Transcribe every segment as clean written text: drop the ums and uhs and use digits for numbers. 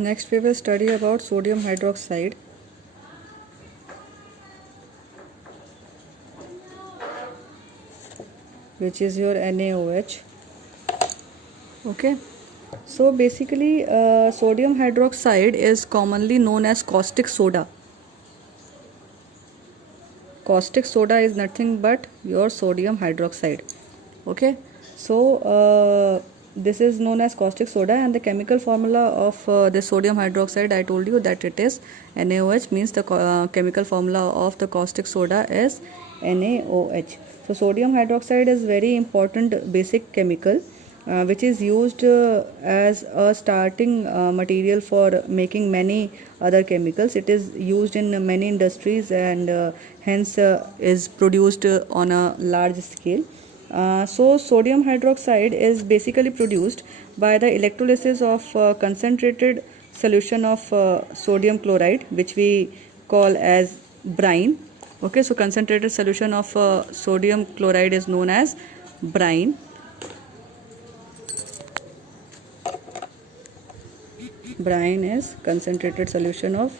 Next we will study about sodium hydroxide. Which is your NaOH. Okay, so basically sodium hydroxide is commonly known as caustic soda. Caustic soda is nothing but your sodium hydroxide. Okay, so this is known as caustic soda, and the chemical formula of the sodium hydroxide, I told you that it is NaOH, means the chemical formula of the caustic soda is NaOH. So sodium hydroxide is very important basic chemical which is used as a starting material for making many other chemicals. It is used in many industries and hence is produced on a large scale. So sodium hydroxide is basically produced by the electrolysis of concentrated solution of sodium chloride, which we call as brine. Okay, so concentrated solution of sodium chloride is known as brine. Brine is concentrated solution of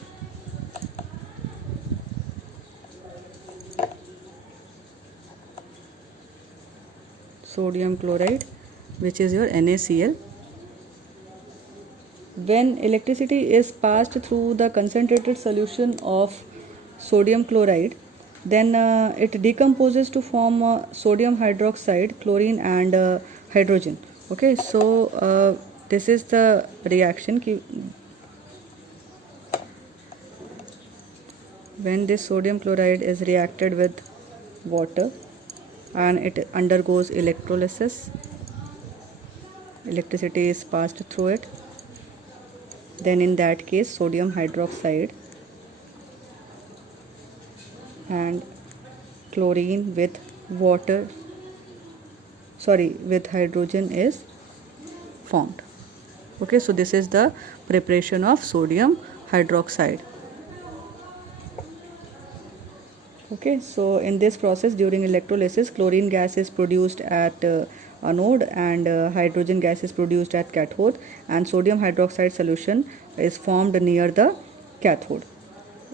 sodium chloride, which is your NaCl. When electricity is passed through the concentrated solution of sodium chloride, then it decomposes to form sodium hydroxide, chlorine and hydrogen. Okay, so this is the reaction. When this sodium chloride is reacted with water and it undergoes electrolysis, electricity is passed through it, then in that case sodium hydroxide and chlorine with hydrogen is formed. Okay, so this is the preparation of sodium hydroxide. Okay, so in this process, during electrolysis, chlorine gas is produced at anode and hydrogen gas is produced at cathode, and sodium hydroxide solution is formed near the cathode.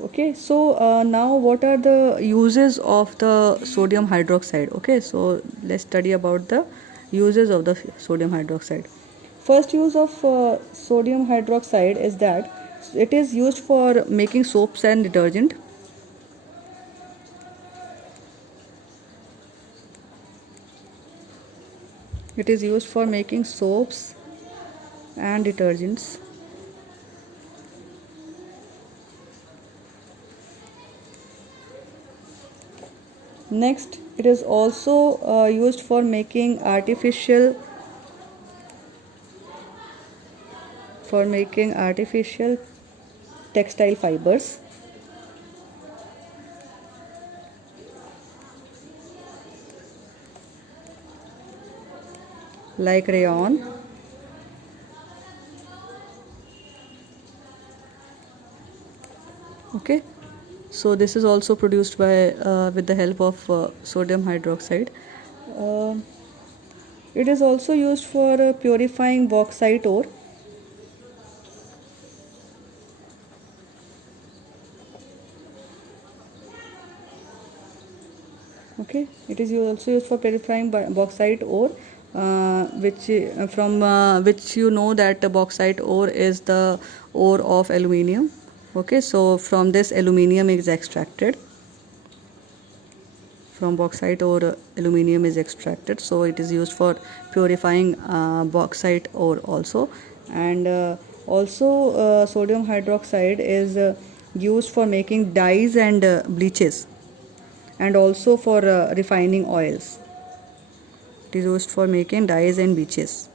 Okay, so now what are the uses of the sodium hydroxide? Okay, so let's study about the uses of the sodium hydroxide. First use of sodium hydroxide is that it is used for making soaps and detergent. It is used for making soaps and detergents. Next, it is also used for making artificial textile fibers. Like rayon. Okay, so this is also produced by with the help of sodium hydroxide. It is also used for purifying bauxite ore. Okay, it is also used for purifying bauxite ore, which you know that bauxite ore is the ore of aluminium. Okay, so from this aluminium is extracted. From bauxite ore aluminium is extracted, so it is used for purifying bauxite ore also. And also sodium hydroxide is used for making dyes and bleaches, and also for refining oils. It is used for making dyes and bleaches.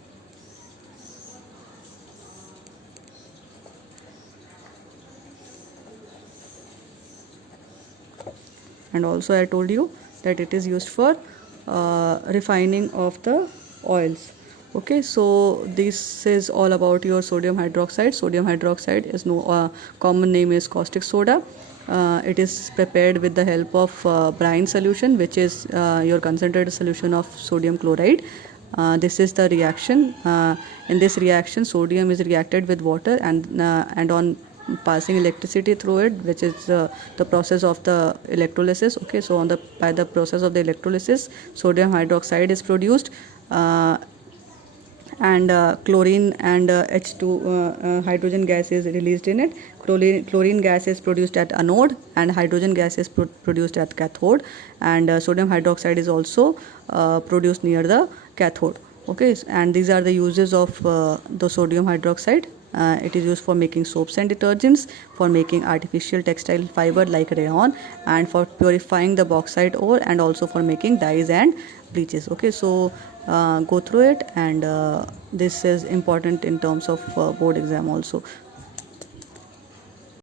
And also I told you that it is used for refining of the oils. Okay, so this is all about your sodium hydroxide. Sodium hydroxide is common name is caustic soda. It is prepared with the help of brine solution, which is your concentrated solution of sodium chloride. This is the reaction. In this reaction, sodium is reacted with water, and on passing electricity through it, which is the process of the electrolysis. Okay, so by the process of the electrolysis, sodium hydroxide is produced, and chlorine and H2 hydrogen gas is released in it. Chlorine gas is produced at anode, and hydrogen gas is produced at cathode, and sodium hydroxide is also produced near the cathode. Okay, and these are the uses of the sodium hydroxide. It is used for making soaps and detergents, for making artificial textile fiber like rayon, and for purifying the bauxite ore, and also for making dyes and bleaches. Okay, so go through it, and this is important in terms of board exam also.